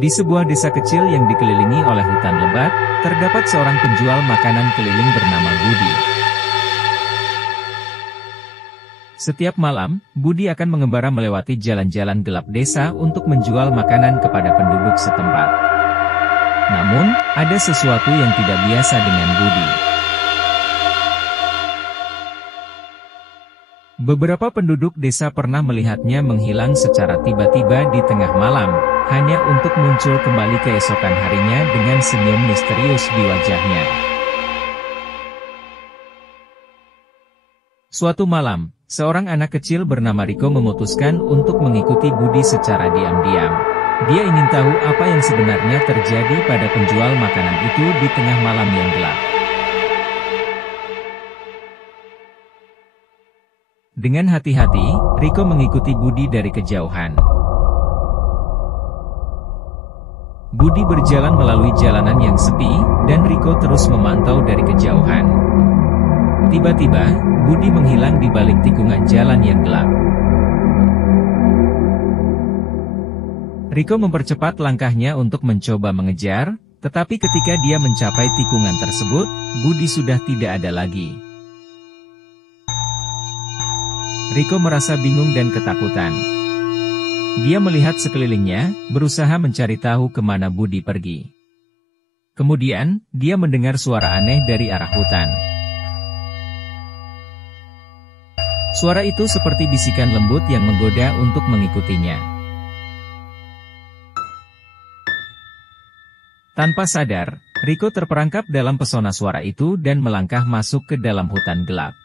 Di sebuah desa kecil yang dikelilingi oleh hutan lebat, terdapat seorang penjual makanan keliling bernama Budi. Setiap malam, Budi akan mengembara melewati jalan-jalan gelap desa untuk menjual makanan kepada penduduk setempat. Namun, ada sesuatu yang tidak biasa dengan Budi. Beberapa penduduk desa pernah melihatnya menghilang secara tiba-tiba di tengah malam, hanya untuk muncul kembali keesokan harinya dengan senyum misterius di wajahnya. Suatu malam, seorang anak kecil bernama Riko memutuskan untuk mengikuti Budi secara diam-diam. Dia ingin tahu apa yang sebenarnya terjadi pada penjual makanan itu di tengah malam yang gelap. Dengan hati-hati, Riko mengikuti Budi dari kejauhan. Budi berjalan melalui jalanan yang sepi, dan Riko terus memantau dari kejauhan. Tiba-tiba, Budi menghilang di balik tikungan jalan yang gelap. Riko mempercepat langkahnya untuk mencoba mengejar, tetapi ketika dia mencapai tikungan tersebut, Budi sudah tidak ada lagi. Riko merasa bingung dan ketakutan. Dia melihat sekelilingnya, berusaha mencari tahu kemana Budi pergi. Kemudian, dia mendengar suara aneh dari arah hutan. Suara itu seperti bisikan lembut yang menggoda untuk mengikutinya. Tanpa sadar, Riko terperangkap dalam pesona suara itu dan melangkah masuk ke dalam hutan gelap.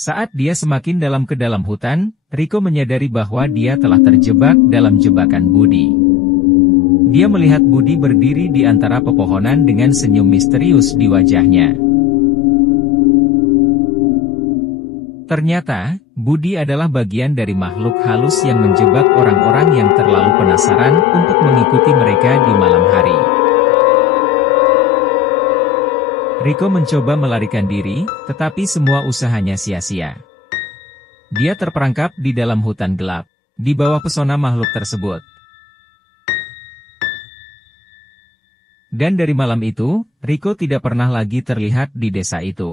Saat dia semakin dalam ke dalam hutan, Riko menyadari bahwa dia telah terjebak dalam jebakan Budi. Dia melihat Budi berdiri di antara pepohonan dengan senyum misterius di wajahnya. Ternyata, Budi adalah bagian dari makhluk halus yang menjebak orang-orang yang terlalu penasaran untuk mengikuti mereka di malam hari. Riko mencoba melarikan diri, tetapi semua usahanya sia-sia. Dia terperangkap di dalam hutan gelap, di bawah pesona makhluk tersebut. Dan dari malam itu, Riko tidak pernah lagi terlihat di desa itu.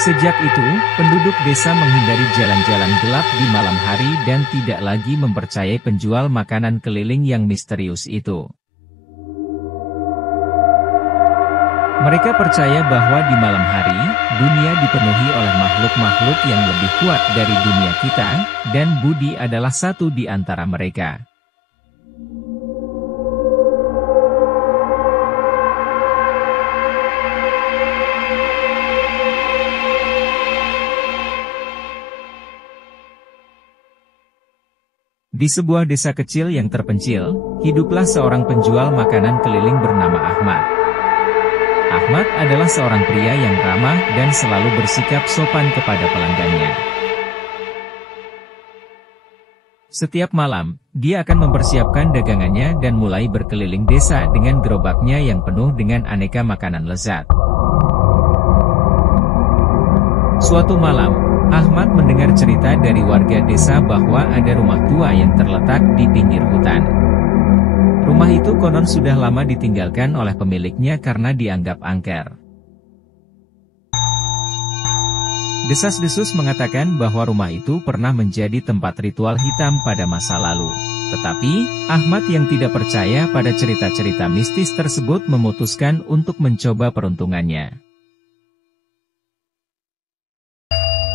Sejak itu, penduduk desa menghindari jalan-jalan gelap di malam hari dan tidak lagi mempercayai penjual makanan keliling yang misterius itu. Mereka percaya bahwa di malam hari, dunia dipenuhi oleh makhluk-makhluk yang lebih kuat dari dunia kita, dan Budi adalah satu di antara mereka. Di sebuah desa kecil yang terpencil, hiduplah seorang penjual makanan keliling bernama Ahmad. Ahmad adalah seorang pria yang ramah dan selalu bersikap sopan kepada pelanggannya. Setiap malam, dia akan mempersiapkan dagangannya dan mulai berkeliling desa dengan gerobaknya yang penuh dengan aneka makanan lezat. Suatu malam, Ahmad mendengar cerita dari warga desa bahwa ada rumah tua yang terletak di pinggir hutan. Rumah itu konon sudah lama ditinggalkan oleh pemiliknya karena dianggap angker. Desas-desus mengatakan bahwa rumah itu pernah menjadi tempat ritual hitam pada masa lalu. Tetapi, Ahmad yang tidak percaya pada cerita-cerita mistis tersebut memutuskan untuk mencoba peruntungannya.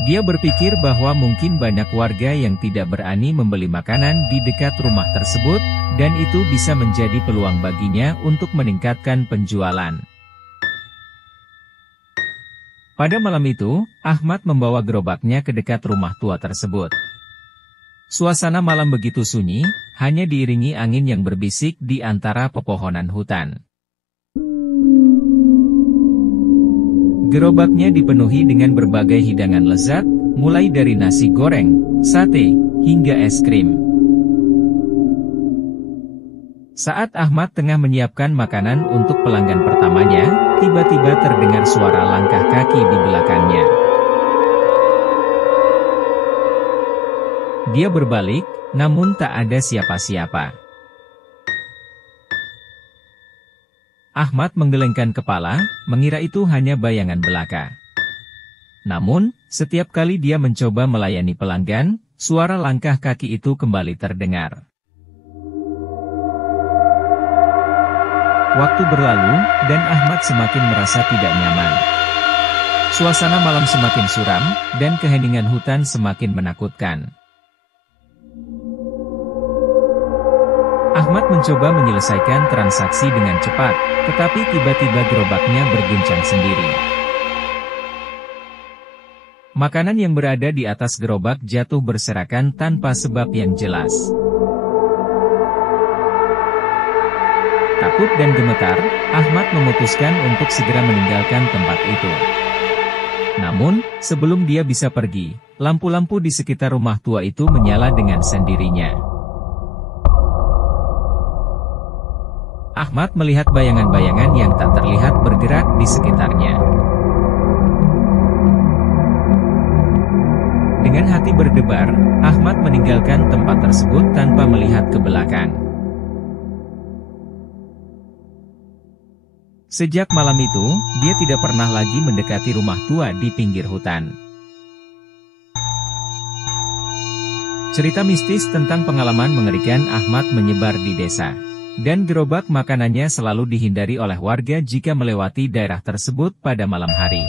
Dia berpikir bahwa mungkin banyak warga yang tidak berani membeli makanan di dekat rumah tersebut, dan itu bisa menjadi peluang baginya untuk meningkatkan penjualan. Pada malam itu, Ahmad membawa gerobaknya ke dekat rumah tua tersebut. Suasana malam begitu sunyi, hanya diiringi angin yang berbisik di antara pepohonan hutan. Gerobaknya dipenuhi dengan berbagai hidangan lezat, mulai dari nasi goreng, sate, hingga es krim. Saat Ahmad tengah menyiapkan makanan untuk pelanggan pertamanya, tiba-tiba terdengar suara langkah kaki di belakangnya. Dia berbalik, namun tak ada siapa-siapa. Ahmad menggelengkan kepala, mengira itu hanya bayangan belaka. Namun, setiap kali dia mencoba melayani pelanggan, suara langkah kaki itu kembali terdengar. Waktu berlalu, dan Ahmad semakin merasa tidak nyaman. Suasana malam semakin suram, dan keheningan hutan semakin menakutkan. Ahmad mencoba menyelesaikan transaksi dengan cepat, tetapi tiba-tiba gerobaknya berguncang sendiri. Makanan yang berada di atas gerobak jatuh berserakan tanpa sebab yang jelas. Takut dan gemetar, Ahmad memutuskan untuk segera meninggalkan tempat itu. Namun, sebelum dia bisa pergi, lampu-lampu di sekitar rumah tua itu menyala dengan sendirinya. Ahmad melihat bayangan-bayangan yang tak terlihat bergerak di sekitarnya. Dengan hati berdebar, Ahmad meninggalkan tempat tersebut tanpa melihat ke belakang. Sejak malam itu, dia tidak pernah lagi mendekati rumah tua di pinggir hutan. Cerita mistis tentang pengalaman mengerikan Ahmad menyebar di desa. Dan gerobak makanannya selalu dihindari oleh warga jika melewati daerah tersebut pada malam hari.